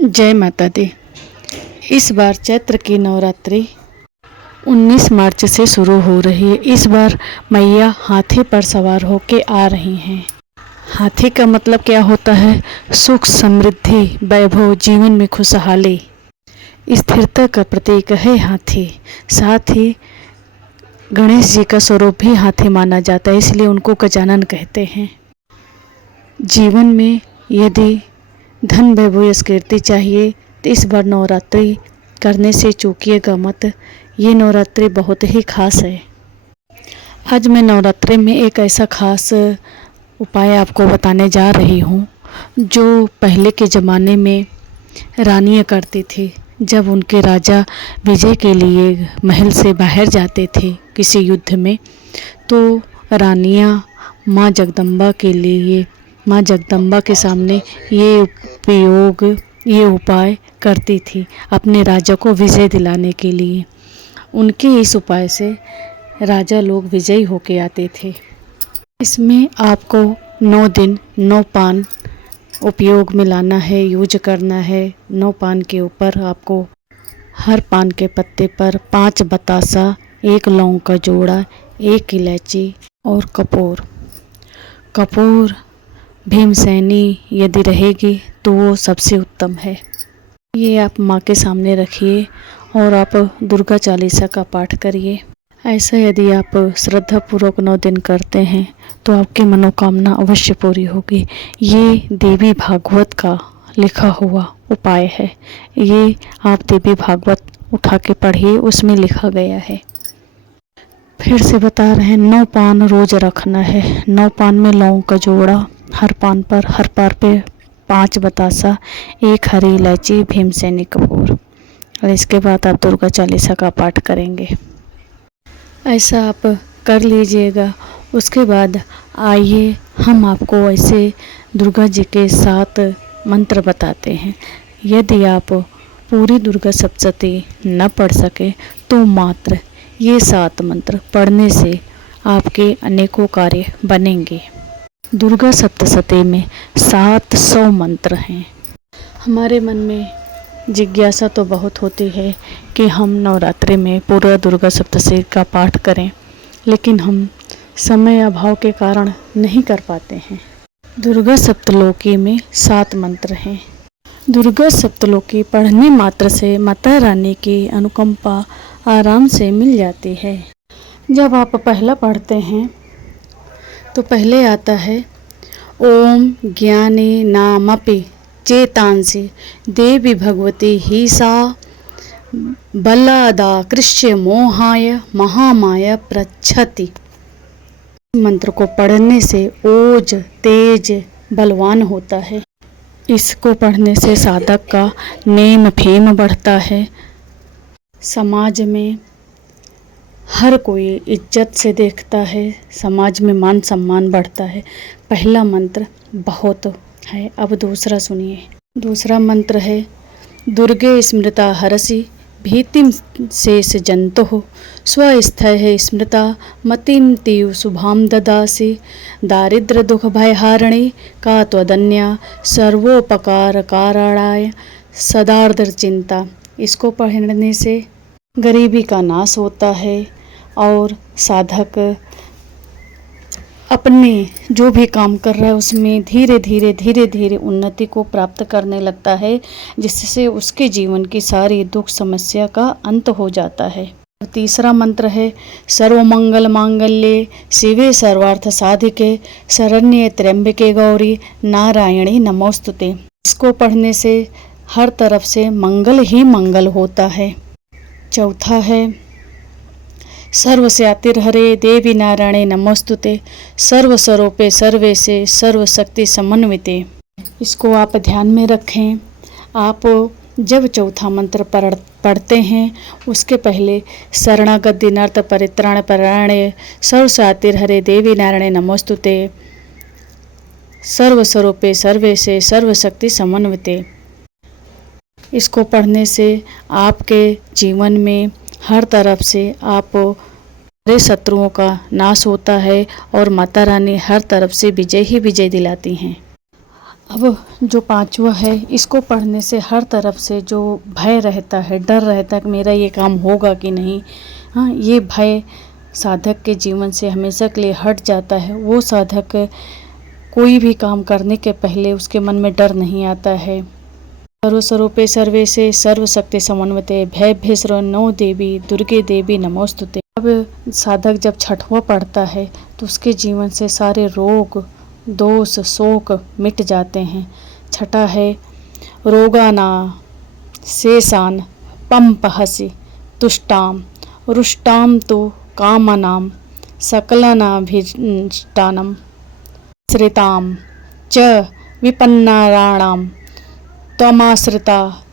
जय माता दी। इस बार चैत्र की नवरात्रि 19 मार्च से शुरू हो रही है। इस बार मैया हाथी पर सवार होके आ रही हैं। हाथी का मतलब क्या होता है? सुख, समृद्धि, वैभव, जीवन में खुशहाली, स्थिरता का प्रतीक है हाथी। साथ ही गणेश जी का स्वरूप भी हाथी माना जाता है, इसलिए उनको गजानन कहते हैं। जीवन में यदि धन, वैभव या कीर्ति चाहिए तो इस बार नवरात्रि करने से चूकिएगा मत। ये नवरात्रि बहुत ही खास है। आज मैं नवरात्रि में एक ऐसा खास उपाय आपको बताने जा रही हूँ जो पहले के ज़माने में रानियाँ करती थी। जब उनके राजा विजय के लिए महल से बाहर जाते थे किसी युद्ध में, तो रानियाँ माँ जगदम्बा के सामने ये उपाय करती थी अपने राजा को विजय दिलाने के लिए। उनके इस उपाय से राजा लोग विजयी होके आते थे। इसमें आपको 9 दिन 9 पान उपयोग में लाना है, यूज करना है। 9 पान के ऊपर आपको हर पान के पत्ते पर 5 बतासा, 1 लौंग का जोड़ा, 1 इलायची और कपूर भीमसेनी यदि रहेगी तो वो सबसे उत्तम है। ये आप माँ के सामने रखिए और आप दुर्गा चालीसा का पाठ करिए। ऐसा यदि आप श्रद्धापूर्वक 9 दिन करते हैं तो आपकी मनोकामना अवश्य पूरी होगी। ये देवी भागवत का लिखा हुआ उपाय है। ये आप देवी भागवत उठा के पढ़िए, उसमें लिखा गया है। फिर से बता रहे हैं, 9 पान रोज रखना है। 9 पान में लौंग का जोड़ा, हर पान पे 5 बतासा, 1 हरी इलायची, भीमसेनी कपूर, और इसके बाद आप दुर्गा चालीसा का पाठ करेंगे। ऐसा आप कर लीजिएगा। उसके बाद आइए हम आपको ऐसे दुर्गा जी के 7 मंत्र बताते हैं। यदि आप पूरी दुर्गा सप्तशती न पढ़ सके तो मात्र ये 7 मंत्र पढ़ने से आपके अनेकों कार्य बनेंगे। दुर्गा सप्तशती में 700 मंत्र हैं। हमारे मन में जिज्ञासा तो बहुत होती है कि हम नवरात्रि में पूरा दुर्गा सप्तशती का पाठ करें, लेकिन हम समय अभाव के कारण नहीं कर पाते हैं। दुर्गा सप्तलोकी में 7 मंत्र हैं। दुर्गा सप्तलोकी पढ़ने मात्र से माता रानी की अनुकंपा आराम से मिल जाती है। जब आप पहला पढ़ते हैं तो पहले आता है, ओम ज्ञानी नामपि चेतांसि देवी भगवती ही सा बलादाकृष्य मोहाय महामाया प्रच्छति। मंत्र को पढ़ने से ओज तेज बलवान होता है। इसको पढ़ने से साधक का नेम फेम बढ़ता है। समाज में हर कोई इज्जत से देखता है, समाज में मान सम्मान बढ़ता है। पहला मंत्र बहुत है। अब दूसरा सुनिए। दूसरा मंत्र है, दुर्गे स्मृता हरसि भीतिम शेष जंतु स्वस्थ स्मृता मतिम तीव शुभाम ददासि दारिद्र दुख भयहारिणी का त्वदन्या सर्वोपकार कारणाय सदार्द्र चिंता। इसको पढ़ने से गरीबी का नाश होता है और साधक अपने जो भी काम कर रहा है उसमें धीरे धीरे उन्नति को प्राप्त करने लगता है, जिससे उसके जीवन की सारी दुख समस्या का अंत हो जाता है। तीसरा मंत्र है, सर्वमंगल मांगल्ये शिवे सर्वार्थ साधिके शरण्ये त्र्यंबके गौरी नारायणी नमोस्तुते। इसको पढ़ने से हर तरफ से मंगल ही मंगल होता है। चौथा है, सर्वस्यातिर्हरे देवी नारायणे नमोस्तुते सर्वस्वरूपे सर्वेशे सर्वशक्ति समन्विते। इसको आप ध्यान में रखें। आप जब चौथा मंत्र पढ़ते हैं उसके पहले शरणागत दीनार्थ परित्राण परायणे सर्वस्यातिर्हरे देवी नारायणे नमोस्तुते सर्वस्वरूपे सर्वेशे सर्वशक्ति समन्विते। इसको पढ़ने से आपके जीवन में हर तरफ से आप सारे शत्रुओं का नाश होता है और माता रानी हर तरफ से विजय ही विजय दिलाती हैं। अब जो पांचवा है, इसको पढ़ने से हर तरफ से जो भय रहता है, डर रहता है कि मेरा ये काम होगा कि नहीं, हाँ, ये भय साधक के जीवन से हमेशा के लिए हट जाता है। वो साधक कोई भी काम करने के पहले उसके मन में डर नहीं आता है। सर्वस्वरूपे सर्वेशे सर्वशक्ति समन्विते भयभ्यस्र नो देवी दुर्गे देवी नमोस्तुते। अब साधक जब छठवां पढ़ता है तो उसके जीवन से सारे रोग, दोष, शोक मिट जाते हैं। छठा है, रोगाना शेषान पंपहसि तुष्टाम रुष्टाम तो कामनाम सकलनाभीष्टानम श्रिताम च विपन्नाराणाम त्वमाश्रिता।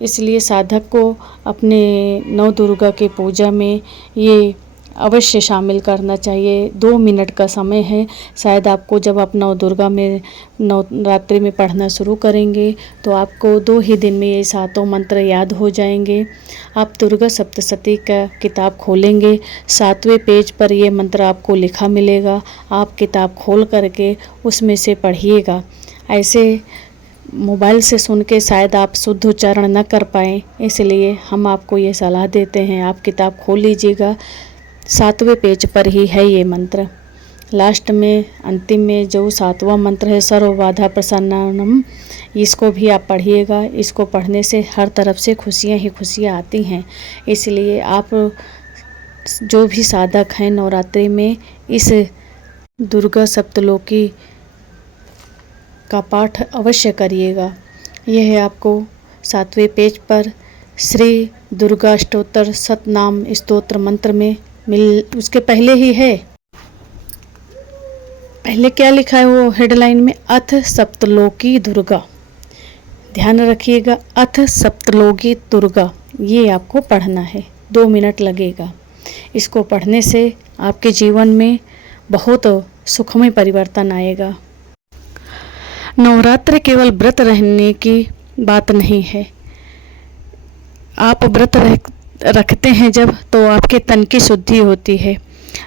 इसलिए साधक को अपने नव दुर्गा की पूजा में ये अवश्य शामिल करना चाहिए। 2 मिनट का समय है। शायद आपको जब आप नव दुर्गा में नवरात्रि में पढ़ना शुरू करेंगे तो आपको 2 ही दिन में ये 7 मंत्र याद हो जाएंगे। आप दुर्गा सप्तशती का किताब खोलेंगे, 7वें पेज पर ये मंत्र आपको लिखा मिलेगा। आप किताब खोल करके उसमें से पढ़िएगा। ऐसे मोबाइल से सुन के शायद आप शुद्ध उच्चारण न कर पाएँ, इसलिए हम आपको ये सलाह देते हैं आप किताब खोल लीजिएगा। 7वें पेज पर ही है ये मंत्र। लास्ट में अंतिम में जो 7वां मंत्र है, सर्व बाधा प्रसन्नम, इसको भी आप पढ़िएगा। इसको पढ़ने से हर तरफ से खुशियाँ ही खुशियाँ आती हैं। इसलिए आप जो भी साधक हैं नवरात्रि में इस दुर्गा सप्तलोकी का पाठ अवश्य करिएगा। यह है आपको 7वें पेज पर श्री दुर्गा अष्टोत्तर सतनाम स्तोत्र मंत्र में उसके पहले ही है। पहले क्या लिखा है वो हेडलाइन में, अथ सप्तलोकी दुर्गा। ध्यान रखिएगा, अथ सप्तलोकी दुर्गा, ये आपको पढ़ना है। 2 मिनट लगेगा। इसको पढ़ने से आपके जीवन में बहुत सुखमय परिवर्तन आएगा। नवरात्र केवल व्रत रहने की बात नहीं है। आप व्रत रखते हैं जब, तो आपके तन की शुद्धि होती है।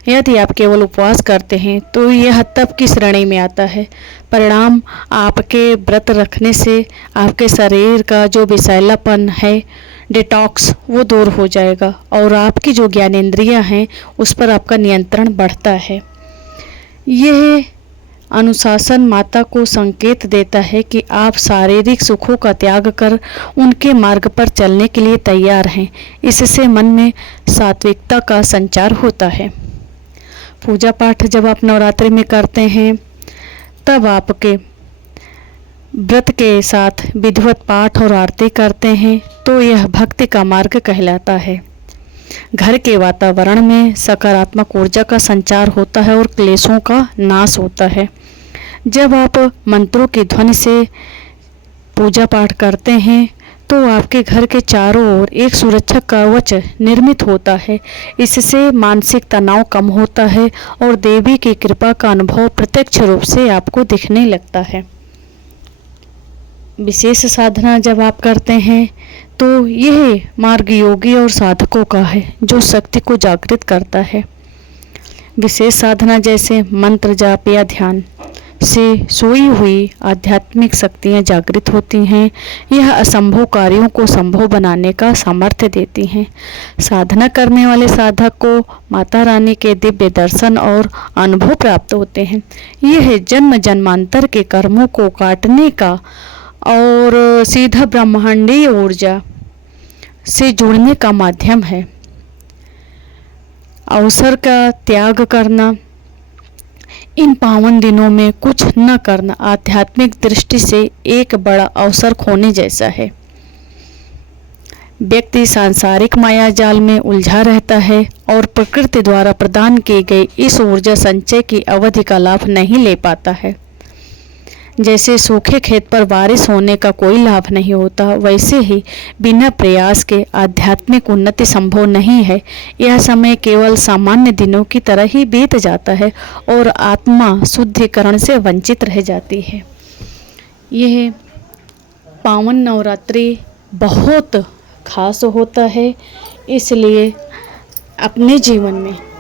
यदि आप केवल उपवास करते हैं तो यह तप की श्रेणी में आता है। परिणाम आपके व्रत रखने से आपके शरीर का जो विषैलापन है, डिटॉक्स, वो दूर हो जाएगा और आपकी जो ज्ञानेंद्रियां हैं उस पर आपका नियंत्रण बढ़ता है। यह अनुशासन माता को संकेत देता है कि आप शारीरिक सुखों का त्याग कर उनके मार्ग पर चलने के लिए तैयार हैं। इससे मन में सात्विकता का संचार होता है। पूजा पाठ जब आप नवरात्रि में करते हैं तब आपके व्रत के साथ विधिवत पाठ और आरती करते हैं तो यह भक्ति का मार्ग कहलाता है। घर के वातावरण में सकारात्मक ऊर्जा का संचार होता है और क्लेशों का नाश होता है। जब आप मंत्रों की ध्वनि से पूजा पाठ करते हैं तो आपके घर के चारों ओर एक सुरक्षा कवच निर्मित होता है। इससे मानसिक तनाव कम होता है और देवी की कृपा का अनुभव प्रत्यक्ष रूप से आपको दिखने लगता है। विशेष साधना जब आप करते हैं तो यह मार्ग योगी और साधकों का है जो शक्ति को जागृत करता है। विशेष साधना जैसे मंत्र जाप या ध्यान से सोई हुई आध्यात्मिक शक्तियाँ जागृत होती हैं। यह असंभव कार्यों को संभव बनाने का सामर्थ्य देती हैं। साधना करने वाले साधक को माता रानी के दिव्य दर्शन और अनुभव प्राप्त होते हैं। यह जन्म जन्मांतर के कर्मों को काटने का और सीधा ब्रह्मांडीय ऊर्जा से जुड़ने का माध्यम है। अवसर का त्याग करना, इन पावन दिनों में कुछ न करना आध्यात्मिक दृष्टि से एक बड़ा अवसर खोने जैसा है। व्यक्ति सांसारिक माया जाल में उलझा रहता है और प्रकृति द्वारा प्रदान की गई इस ऊर्जा संचय की अवधि का लाभ नहीं ले पाता है। जैसे सूखे खेत पर बारिश होने का कोई लाभ नहीं होता, वैसे ही बिना प्रयास के आध्यात्मिक उन्नति संभव नहीं है। यह समय केवल सामान्य दिनों की तरह ही बीत जाता है और आत्मा शुद्धिकरण से वंचित रह जाती है। यह पावन नवरात्रि बहुत खास होता है, इसलिए अपने जीवन में